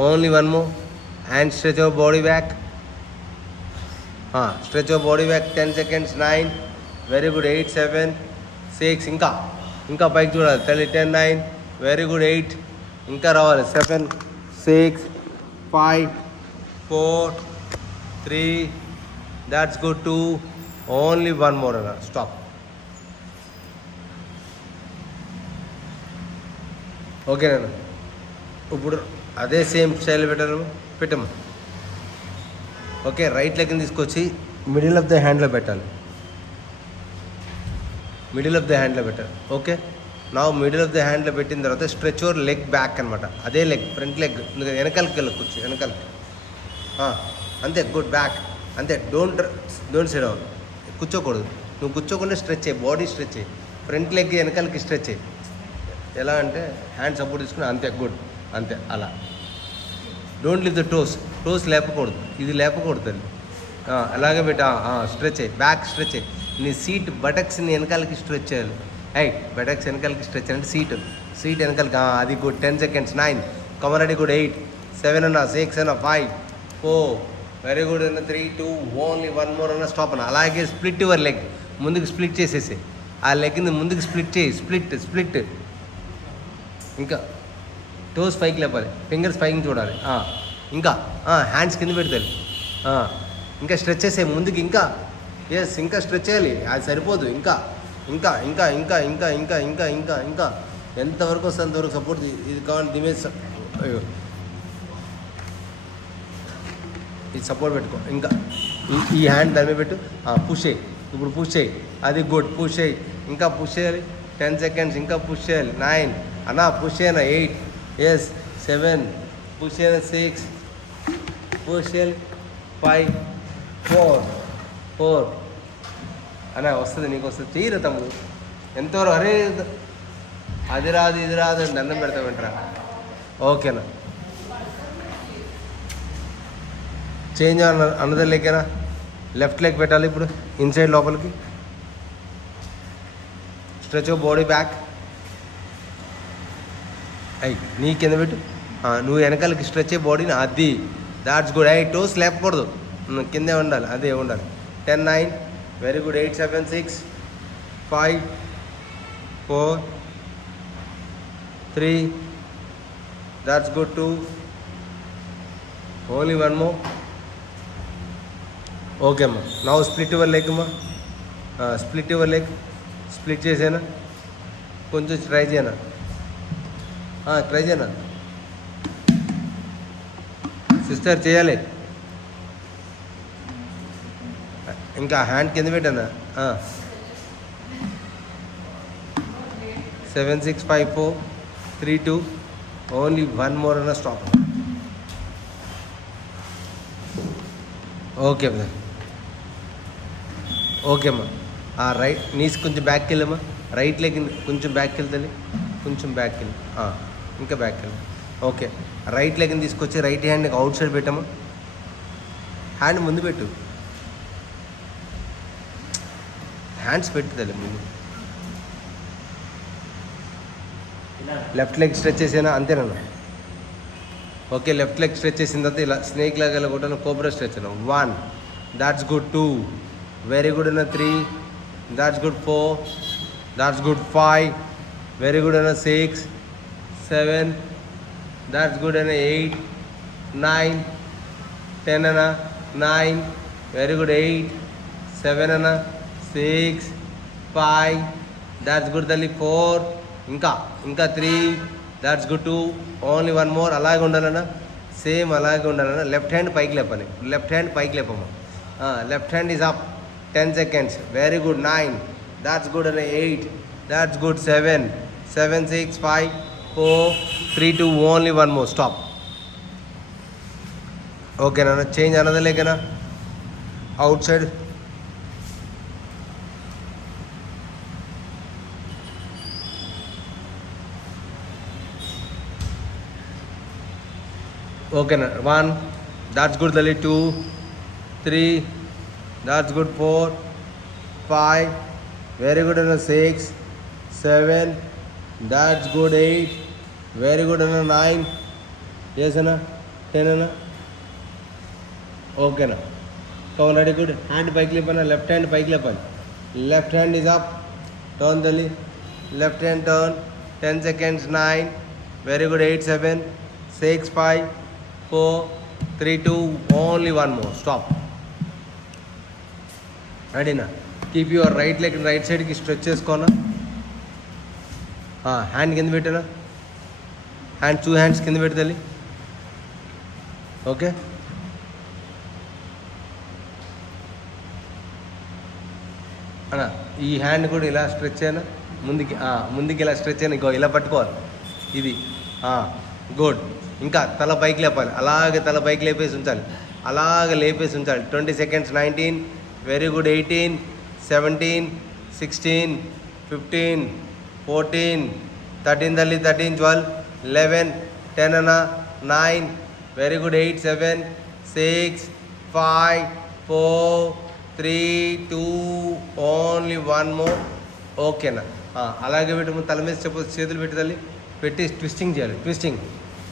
only 1 more. And stretch your body back. Stretch your body back. 10 seconds. 9, very good. 8, 7, 6, ఇంకా ఇంకా పైకి చూడాలి తల్లి. 10, 9, వెరీ గుడ్. 8, ఇంకా రావాలి. 7, 6, 5, 4, 3, దాట్స్ గుడ్. 2, ఓన్లీ 1 మోర్ అన్న స్టాప్. ఓకేనా? ఇప్పుడు అదే సేమ్ స్టైల్ పెట్టాము. ఓకే, రైట్ లెగ్ని తీసుకొచ్చి మిడిల్ ఆఫ్ ద హ్యాండ్లో పెట్టాలి, మిడిల్ ఆఫ్ ద హ్యాండ్లో పెట్టాలి. ఓకే, నా మిడిల్ ఆఫ్ ద హ్యాండ్లో పెట్టిన తర్వాత స్ట్రెచ్ యువర్ లెగ్ బ్యాక్ అనమాట. అదే లెగ్, ఫ్రంట్ లెగ్ వెనకాలకి వెళ్ళకొచ్చు, వెనకాలకి. అంతే, గుడ్. బ్యాక్ అంతే. Don't sit down. కూర్చోకూడదు. నువ్వు కూర్చోకుండా స్ట్రెచ్ చేయి, బాడీ స్ట్రెచ్ చేయి. ఫ్రంట్ లెగ్ వెనకాలకి స్ట్రెచ్ చేయి. ఎలా అంటే హ్యాండ్ సపోర్ట్ తీసుకుని. అంతే, గుడ్. అంతే, అలా. డోంట్ లివ్ ద టోస్ లేపకూడదు, ఇది లేపకూడదు. అలాగే పెట్టా. స్ట్రెచ్ అయ్యి, బ్యాక్ స్ట్రెచ్ అయ్యి. నీ సీట్ బటక్స్ని వెనకాలకి స్ట్రెచ్ చేయాలి. బటక్స్ వెనకాలకి స్ట్రెచ్ అంటే సీట్ వెనకాలకి. అది గుడ్. 10 seconds. 9, కమరడి గుడ్. 8, 7 అన్న. 6 అన్న. 5, 4, వెరీ గుడ్ అన్న. 3, 2, ఓన్లీ 1 మోర్ అన్న స్టాప్ అన్న. అలాగే స్ప్లిట్ యువర్ లెగ్, ముందుకు స్ప్లిట్ చేసేసి ఆ లెగ్ని ముందుకు స్ప్లిట్ చేయి. స్ప్లిట్. ఇంకా టోస్ పైకి లేపాలి, ఫింగర్స్ పైకి చూడాలి. ఇంకా హ్యాండ్స్ కింద పెడతాయి. ఇంకా స్ట్రెచ్ చేసే ముందుకు. ఇంకా ఎస్, ఇంకా స్ట్రెచ్ చేయాలి. అది సరిపోదు. ఇంకా ఇంకా ఇంకా ఇంకా ఇంకా ఇంకా ఇంకా ఇంకా ఇంకా ఎంతవరకు వస్తే అంతవరకు సపోర్ట్. ఇది కావాలి దిమేజ్. అయ్యో, ఇది సపోర్ట్ పెట్టుకో. ఇంకా ఈ హ్యాండ్ దాని మీద పెట్టు. పుష్ చేయి. ఇప్పుడు పుష్ చేయి. అది గుడ్. పుష్ చేయి. ఇంకా పుష్ చేయాలి. 10 seconds. ఇంకా పుష్ చేయాలి. 9 అన్నా, పుష్ చేయనా. 8, ఎస్. 7, పుష్ చేయనా. 6, పుష్ చేయాలి. 5, 4 అన్నా, వస్తుంది, నీకు వస్తుంది. చేయరు తమ్ముడు. ఎంతవరకు. అరే అది రాదు ఇది రాదు అని దండం పెడతామంటారా? ఓకేనా? చేంజ్ అన్నదే లెగ్గనా. లెఫ్ట్ లెగ్ పెట్టాలి ఇప్పుడు ఇన్సైడ్ లోపలికి. Stretch body back. నీ కింద పెట్టు. నువ్వు వెనకాలకి స్ట్రెచ్ బాడీని. అది దాట్స్ గుడ్. టోస్ లేపకూడదు, కిందే ఉండాలి. అదే ఉండాలి. 10, 9, very good. 8, 7, 6, 5, 4, 3, that's good. 2, only 1 more. Okay అమ్మా. నా స్ప్లిట్ యువర్ లెగ్ అమ్మా. Split your leg. స్ప్లిట్ చేసేనా, కొంచెం ట్రై చేయనా. సిస్టర్ చేయాలి. ఇంకా హ్యాండ్ కింద పెట్టానా. 7, 6, 5, 4, 3, 2, ఓన్లీ వన్ మోర్ అన్న స్టాప్. ఓకే బ్రదర్, ఓకే అమ్మా. రైట్ నీస్ కొంచెం బ్యాక్కి వెళ్ళమ్మా, రైట్ లెగ్ కొంచెం బ్యాక్కి వెళ్తుంది, కొంచెం బ్యాక్కి వెళ్ళి ఇంకా బ్యాక్కి వెళ్ళి. ఓకే, రైట్ లెగ్ని తీసుకొచ్చి రైట్ హ్యాండ్ అవుట్ సైడ్ పెట్టమ్మా, హ్యాండ్ ముందు పెట్టు, హ్యాండ్స్ పెట్టుదలే ముందు. లెఫ్ట్ లెగ్ స్ట్రెచ్ చేసేనా, అంతేనా? ఓకే, లెఫ్ట్ లెగ్ స్ట్రెచ్ చేసిన తర్వాత ఇలా స్నేక్ లాగా వెళ్ళకుండా కోబ్రా స్ట్రెచ్ అన్న. 1, దాట్స్ గుడ్. 2, వెరీ గుడ్ అన్న. 3, that's good. 4, that's good. 5, very good అన్న. 6, 7, దాట్స్ గుడ్ అన్న. 8, 9, 10 అన్న. 9, వెరీ గుడ్. 8, 7 అన్న. 6, 5, దాట్స్ గుడ్ తల్లి. 4, ఇంకా 3, that's good. 2, only one more. అలాగే ఉండాలన్నా, సేమ్ అలాగే ఉండాలన్నా. లెఫ్ట్ హ్యాండ్ పైకి లేపని, లెఫ్ట్ హ్యాండ్ పైకి లేపమ్మా. Left hand is up. 10 seconds, very good. 9, that's good అన్న. 8, that's good. 7, 6, 5, 4, 3, 2, only one more. Stop. ఓకేనా? చేంజ్ అన్నదా లేకనా? Out side. ఓకేనా? 1, దాట్స్ గుడ్ తల్లి. 2, 3, దాట్స్ గుడ్. 4, 5, వెరీ గుడ్ అన్న. 6, 7, దాట్స్ గుడ్. 8, వెరీ గుడ్ అన్న. 9, ఎస్ అన్న. 10 అన్న. ఓకేనా? Kavan ready, good. హ్యాండ్ పైకి లేపన్నా, లెఫ్ట్ హ్యాండ్ పైకి లేపాలి. Left hand is up. Turn తల్లి, left hand turn. 10 seconds. 9, very good. 8, 7, 6, 5, 4, 3, 2, only one more. Stop. రెడీనా? Keep your right leg right సైడ్కి స్ట్రెచ్ చేసుకోనా. హ్యాండ్ కింద పెట్టానా, హ్యాండ్ 2 hands కింద పెడతాలి. ఓకే, అన్నా ఈ హ్యాండ్ కూడా ఇలా స్ట్రెచ్ అయినా ముందుకి ఇలా స్ట్రెచ్ అయినా, ఇంకో ఇలా పట్టుకోవాలి. ఇది గుడ్. ఇంకా తల పైకి లేపాలి, అలాగే తల పైకి లేపేసి ఉంచాలి, అలాగే లేపేసి ఉంచాలి. 20 seconds. 19, very good. 18, 17, 16, 15, 14, 13 తల్లి. 13, 12, 11, 10 అన్న. 9, very good. 8, 7, 6, 5, 4, 3, 2, only one more. ఓకేనా? అలాగే పెట్టు. తల మీద చేతులు పెట్టి తల్లి పెట్టి ట్విస్టింగ్ చేయాలి. ట్విస్టింగ్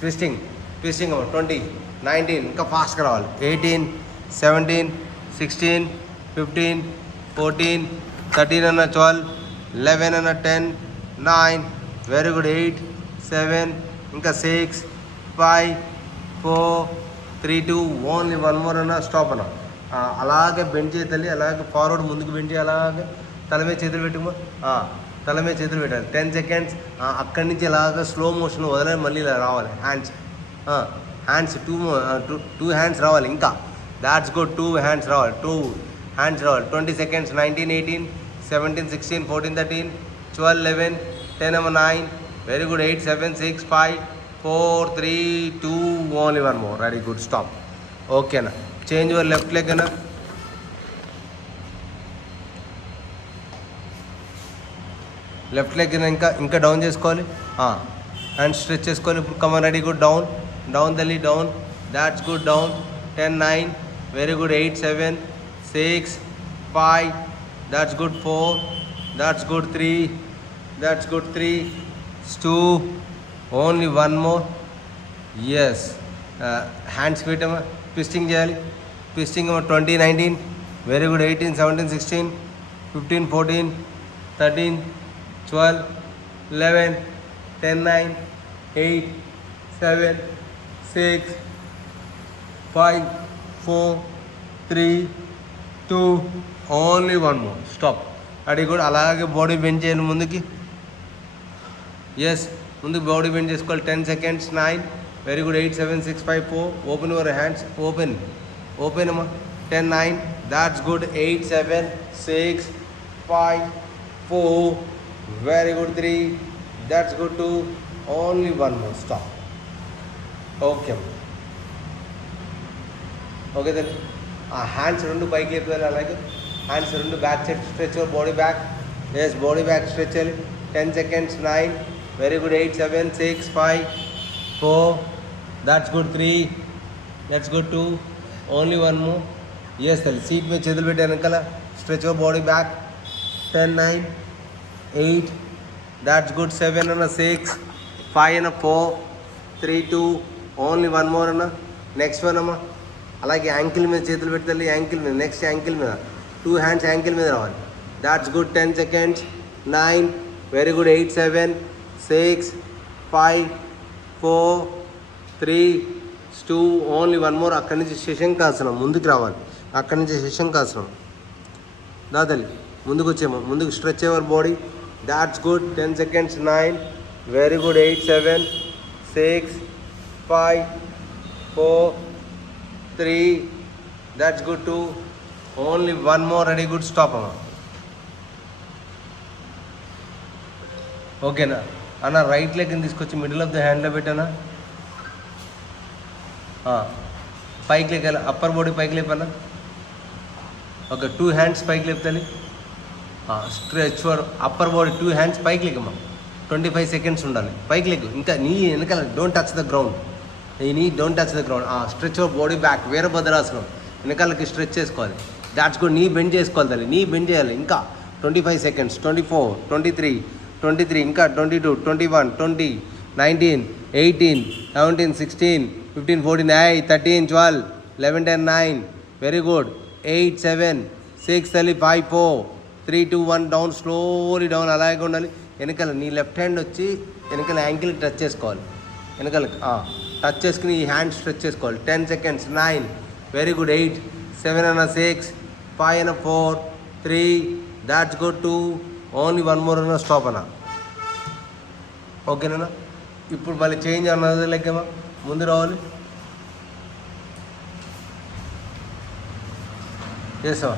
20, 19, ఇంకా ఫాస్ట్గా రావాలి. 18, 17, 16, 15, 14, 13 అన్న. 12, 11 అన్న. 10, 9, వెరీ గుడ్. 8, 7, ఇంకా 6, 5, 4, 3, 2, ఓన్లీ వన్ మోర్ అన్న. స్టాప్ అన్న. అలాగే బెండ్ చేయాలి, అలాగే ఫార్వర్డ్ ముందుకు బెండ్ చేయాలి. అలాగే తల మీద చేతులు పెట్టుకో, తల మీద చేతులు పెట్టాలి. 10 seconds. అక్కడి నుంచి ఇలాగ స్లో మోషన్ వదలని మళ్ళీ ఇలా రావాలి. హ్యాండ్స్ 2 hands రావాలి. ఇంకా దాట్స్ గుడ్. 2 hands రావాలి. 2 hands రావాలి. 20 seconds. 19, 18, 17, 16, 14, 13, 12, 11, 10 అమ్మ. 9, very good. 8, 7, 6, 5, 4, 3, 2, only one more. Ready, good. Stop. ఓకేనా? చేంజ్ యువర్ లెఫ్ట్ లెగ్ అన్న. లెఫ్ట్ లెగ్ ఇంకా డౌన్ చేసుకోవాలి. హ్యాండ్ స్ట్రెచ్ చేసుకోవాలి. ఇప్పుడు కమన్, రెడీ, గుడ్. డౌన్ తల్లి. Down, that's good. Down. 10, 9, very good. 8, 7, 6, 5, that's good. 4, that's good. 3, that's good. 3, 2, only one more. Yes. Hands పెట్టామా, twisting చేయాలి. Twisting 20, 19, very good. 18, 17, 16, 15, 14, 13, 12, 11, 10, 9, 8, 7, 6, 5, 4, 3, 2, only one more. Stop. అది కూడా అలాగే body bend చేయండి ముందుకి. Yes, ముందుకు body bend చేసుకోవాలి. 10 seconds. 9, very good. 8, 7, 6, 5, 4, open your hands. Open అమ్మా. 10, 9, that's good. 8, 7, 6, 5, 4, very good. 3, that's good. 2, only one more. Stop. Okay okay then ఆ hands రెండు పైకి లేపాలి, అలాగే హ్యాండ్స్ రెండు back side stretch, body back, yes body back stretch చేయాలి. 10 seconds, 9, very good, 8, 7, 6, 5, 4, that's good, 3, that's good, 2, only 1 more, yes తల్లి. Seat మీద చేతులు పెట్టి వెనకాల stretch body back. 10, 9, 8, that's good, 7 అన్న, 6, 5 అన్న, 4, 3, 2, ఓన్లీ 1 more అన్న. నెక్స్ట్ వన్ అమ్మా, అలాగే యాంకిల్ మీద చేతులు పెట్టాలి, యాంకిల్ మీద, నెక్స్ట్ యాంకిల్ మీద, 2 hands యాంకిల్ మీద రావాలి. That's good, 10 seconds, 9, very good, 8, 7, 6, 5, 4, 3, 2, only 1 more. అక్కడి నుంచి శశంకాసనం ముందుకు రావాలి, అక్కడి నుంచి శశంకాసనం దాదలి ముందుకు వచ్చేమో, ముందుకు stretch our body. That's good, 10 seconds, 9, very good, 8, 7, 6, 5, 4, 3, that's good, 2, only 1 more, ready, good, stop అమ్మా. ఓకేనా అన్న, రైట్ లెగ్ని తీసుకొచ్చి మిడిల్ ఆఫ్ ద హ్యాండ్లో పెట్టానా, పైకి లేకాలి, అప్పర్ బాడీ పైకి లేపన్నా. ఓకే, 2 hands పైకి లేపుతాలి, stretch for upper body, 2 hands పైకి లేకమ్మా. 25 seconds ఉండాలి, పైకి లేకు, ఇంకా నీ వెనకాల డోంట్ టచ్ ద గ్రౌండ్, ఈ knee don't touch the ground. Stretch for body back, వీరభద్రాసనం, వెనకాలకి స్ట్రెచ్ చేసుకోవాలి. దాట్స్ గుడ్, నీ బెండ్ చేసుకోవాలి తల్లి, నీ బెండ్ చేయాలి. ఇంకా 25 seconds, 24, 23, ఇంకా 22, 21, 20, 19, 18, 17, 16, 15, 14, 13, 12, 11, 10, 9, వెరీ గుడ్, 8, 7, 6 తల్లి, 5, 4, 3, 2, 1, డౌన్, స్లోలీ డౌన్, అలాగే ఉండాలి. వెనకాల నీ లెఫ్ట్ హ్యాండ్ వచ్చి వెనకాల యాంకిల్కి టచ్ చేసుకోవాలి, వెనకాలకి టచ్ చేసుకుని ఈ హ్యాండ్ స్ట్రెచ్ చేసుకోవాలి. 10 seconds, 9, వెరీ గుడ్, 8, 7 అన్న, 6, 5 అన్న, 4, 3, దాట్స్ గుడ్, 2, ఓన్లీ 1 more అన్న, స్టాప్ అన్న. ఓకేనా, ఇప్పుడు మళ్ళీ చేంజ్ అన్నది లెక్కమా, ముందు రావాలి, చేసావా,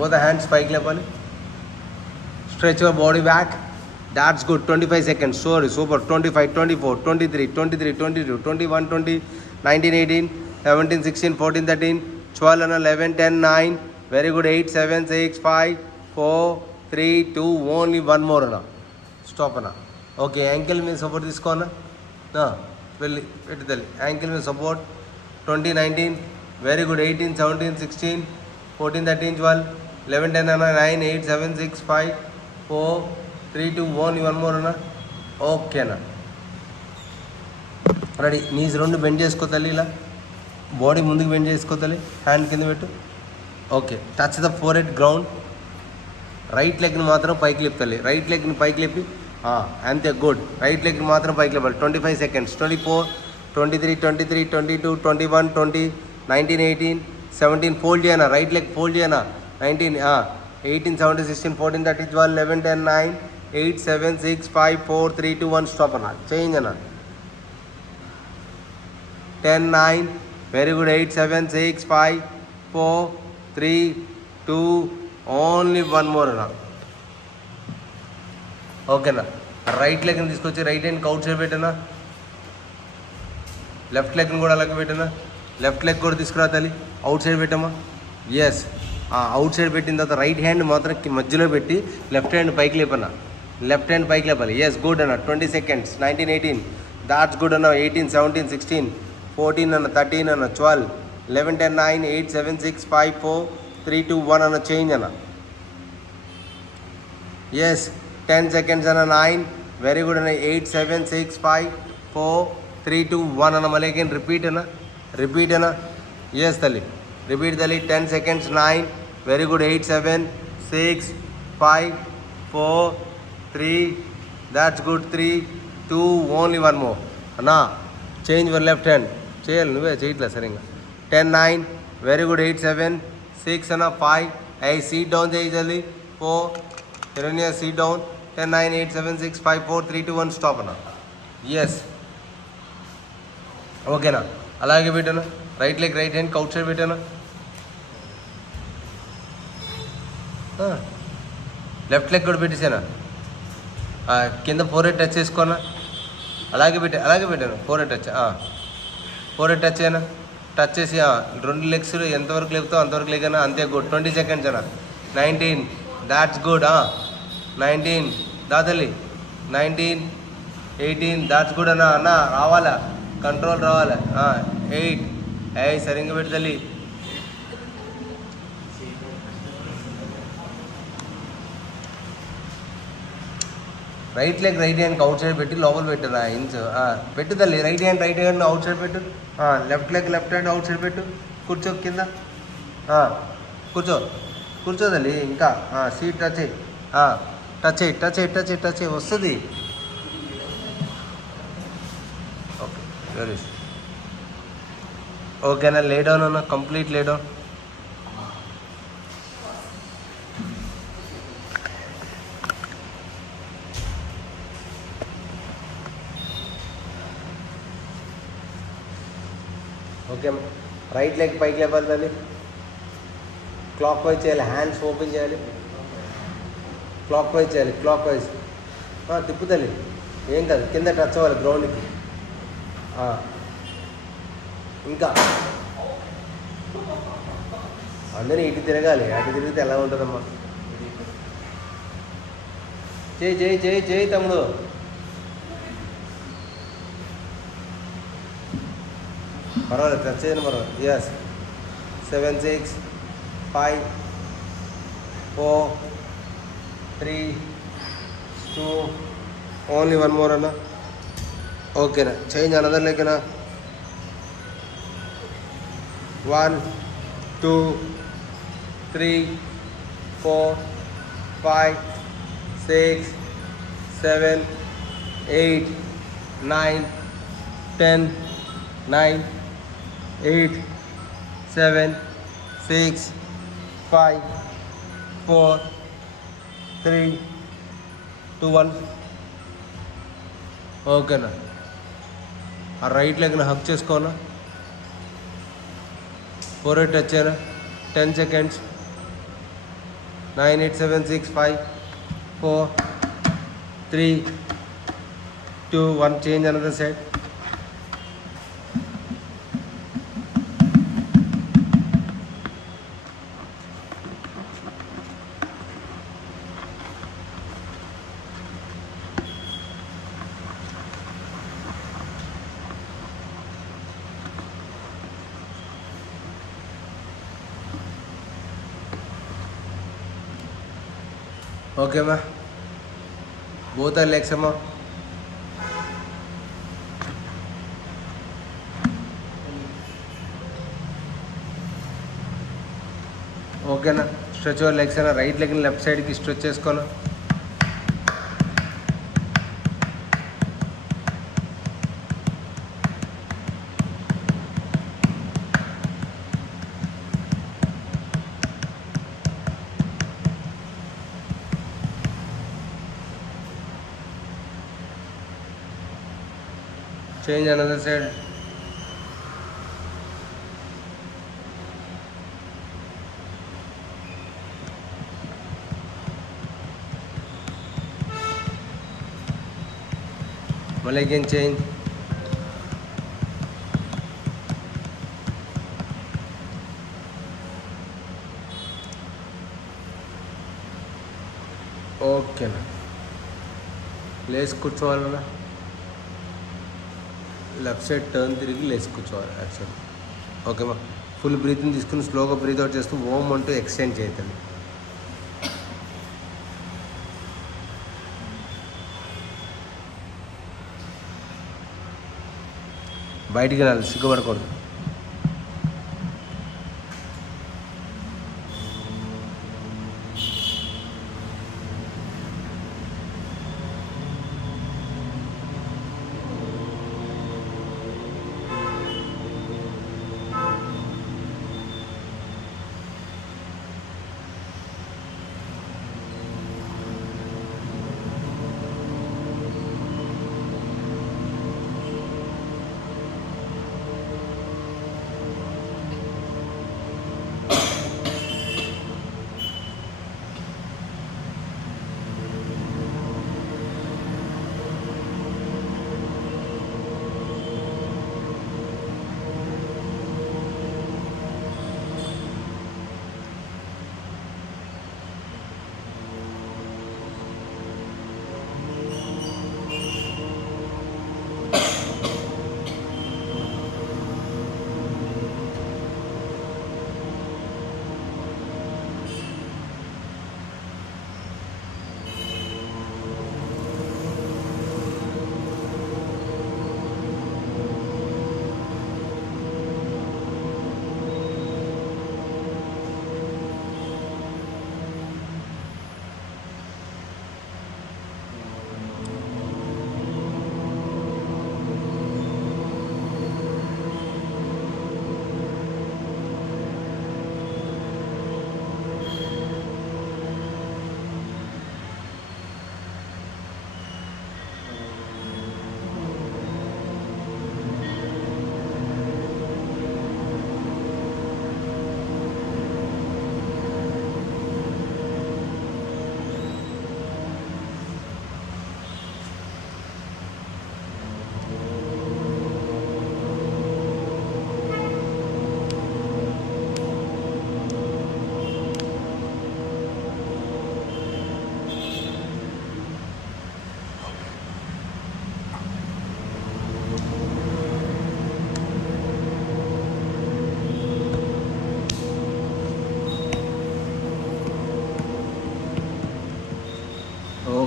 బోత్ హ్యాండ్స్ పైకి లేపాలి, stretch your body back. That's good, 25 seconds, sorry, super. 25, 24, 23, 22, 21, 20, 19, 18, 17, 16, 14, 13, 12 అన్న, 11, 10, 9, వెరీ గుడ్, 8, 7, 6, 5, 4, 3, 2, ఓన్లీ 1 more అన్న, స్టాప్ అన్న. ఓకే, యాంకిల్ మీద సపోర్ట్ తీసుకో అన్న, వెళ్ళి పెట్టుదలి, యాంకిల్ మీద సపోర్ట్. 20, 19, వెరీ గుడ్, 18, 17, 16, 14, 13, 12, 11, 10 అన్న, 9, 8, 7, 6, 5, 4, 3, 2, ఓన్లీ 1 more అన్న. ఓకే అన్న, రెడీ. నీస్ రెండు బెండ్ చేసుకోవాలి, ఇలా బాడీ ముందుకు బెండ్ చేసుకోవాలి, హ్యాండ్ కింద పెట్టు. Okay, touch the forehead ground. Right లెగ్ని మాత్రం పైకి లేపుతాలి, రైట్ లెగ్ని పైకి లేపి, అంతే, గుడ్. రైట్ లెగ్ని మాత్రం పైకి లేపాలి. 25 seconds, 24, 23, 22, 21, 20, 19, 18, 17, ఫోల్డ్ చేయనా, రైట్ లెగ్ ఫోల్డ్ చేయనా. 19, 18, 17, 16, 14, 13, 12, 11, 10, 9, 8, 7, 6, 5, 4, 3, 2, 1, స్టాప్ అన్న. చేంజ్ అన్న. 10, 9, వెరీ గుడ్, 8, 7, 6, 5, 4, 3, 2, ఓన్లీ 1 more అన్న. ఓకేనా, రైట్ లెగ్ని తీసుకొచ్చి రైట్ హ్యాండ్కి అవుట్ సైడ్ పెట్టనా, లెఫ్ట్ లెగ్ని కూడా అలాగే పెట్టనా, లెఫ్ట్ లెగ్ కూడా తీసుకురా తల్లి, అవుట్ సైడ్ పెట్టమ్మా. ఎస్, అవుట్ సైడ్ పెట్టిన తర్వాత రైట్ హ్యాండ్ మాత్రం మధ్యలో పెట్టి లెఫ్ట్ హ్యాండ్ పైకి లేపన్నా, లెఫ్ట్ హ్యాండ్ పైకి లేపాలి. ఎస్, గుడ్ అన్న. 20 seconds, 19, 18, దాట్స్ గుడ్ అన్న. 18, 17, 16, 14 అన్న, 13 అన్న, 12, 11, 10, 9, 8, 7, 6, 5, 4, 3, 2, 1 అన్న. చేంజ్ అన్న. ఎస్, 10 seconds అన్న. 9, వెరీ గుడ్ అన్న. 8, 7, 6, 5, 4, 3, 2, 1 అన్న. మళ్ళీ అగైన్ రిపీట్ అన్న, రిపీట్ అన్న. ఎస్ తల్లి, రిపీట్ తల్లి. 10 seconds, 9, very good. 8, 7, 6, 5, 4, 3, that's good. 3, 2, only 1 more అన్నా. చేంజ్ యువర్ లెఫ్ట్ హ్యాండ్, చేయాలి, నువ్వే చేయట్లేదు సరిగ్గా. 10, 9, వెరీ గుడ్. 8, 7, 6 అన్న. 5, సీట్ డౌన్ చేయాలి. 4, హిరణ్య సీట్ డౌన్. 10, 9, 8, 7, 6, 5, 4, 3, 2, 1, స్టాప్ అన్న. ఎస్, ఓకేనా, అలాగే పెట్టాను. రైట్ లెగ్ రైట్ హ్యాండ్కి అవుట్ సైడ్ పెట్టాను. లెఫ్ట్ లెగ్ కూడా పెట్టేసానా, కింద 4 head టచ్ చేసుకోనా, అలాగే పెట్టాను. 4 head touch. Four head touch అయినా టచ్ చేసి రెండు లెగ్స్ ఎంతవరకు లేపుతావు అంతవరకు లేకనా అంతే గుడ్ 20 seconds అన్న 19 దాట్స్ గుడ్ 19 దాతల్లి 19 18 దాట్స్ గుడ్ అన్న అన్న రావాలా కంట్రోల్ రావాలా 8 సరిగ్గా పెట్టి తల్లి రైట్ లెగ్ రైట్ హ్యాండ్కి అవుట్ సైడ్ పెట్టి లోపల పెట్టు నా ఇంచ్ పెట్టు తల్లి రైట్ హ్యాండ్ అవుట్ సైడ్ పెట్టు left leg left hand out side పెట్టు కూర్చో కింద కూర్చో తల్లి ఇంకా సీట్ టచ్ అయ్యి టచ్ అయ్యి వస్తుంది ఓకే వెరీ ఓకేనా లే డౌన్ అన్న complete lay down okay right leg పైకి లేపాలి తల్లి క్లాక్ వైజ్ చేయాలి హ్యాండ్స్ ఓపెన్ చేయాలి క్లాక్ వైజ్ తిప్పుతల్లి ఏం కాదు కింద టచ్ అవ్వాలి గ్రౌండ్కి ఇంకా అందరినీ ఇటు తిరగాలి అటు తిరిగితే ఎలా ఉంటుందమ్మా చేయి తమ్ముడు పర్వాలేదు టచ్ చేయను పర్వాలేదు ఎస్ 7 6 5 4 3 2 ఓన్లీ వన్ మోర్ అన్న ఓకేనా చేంజ్ అనదర్ లెక్కనా 1 2 3 4 5 6 7 8 9 10 9 8 7 6 5 4 3 2 1 ఓకేనా ఆ రైట్ లెగ్ని హక్ చేసుకోనా ఫోర్ హెడ్ టచ్ అయినా 10 seconds 9 8 7 6 5 4 3 2 1 చేంజ్ అనదర్ సైడ్ ఓకేమ్మా బోత్ ఆర్ లెగ్స్ అమ్మా ఓకేనా స్ట్రెచ్ యువర్ లెగ్స్ అయినా రైట్ లెగ్ని లెఫ్ట్ సైడ్కి స్ట్రెచ్ చేసుకోనా change another side mali again change okay na లేసి కూర్చోవాలన్నా లెఫ్ట్ సైడ్ టర్న్ తిరిగి లేచి కూర్చోవాలి యాక్చువల్లీ ఓకేమా ఫుల్ బ్రీతింగ్ తీసుకుని స్లోగా బ్రీత్ అవుట్ చేస్తూ ఓమ్ అంటూ ఎక్స్టెండ్ చేయతండి బయటికి రాలి సిగ్గుపడకూడదు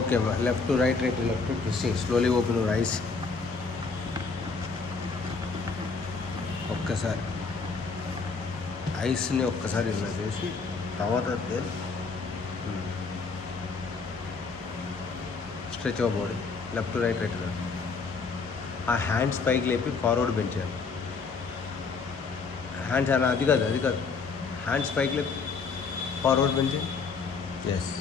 ఓకే అమ్మా. Left to right, right to left, twisting. Slowly open your eyes. ఒక్కసారి ఐస్ని ఒక్కసారి ఇలా చేసి తర్వాత stretch your body. Left to right, right to left. ఆ హ్యాండ్స్ పైకి లేపి ఫార్వర్డ్ బెండ్ చేయాలి. హ్యాండ్స్ అలా, అది కాదు హ్యాండ్స్ పైకి లేపి ఫార్వర్డ్ బెండ్ చేయాలి. ఎస్.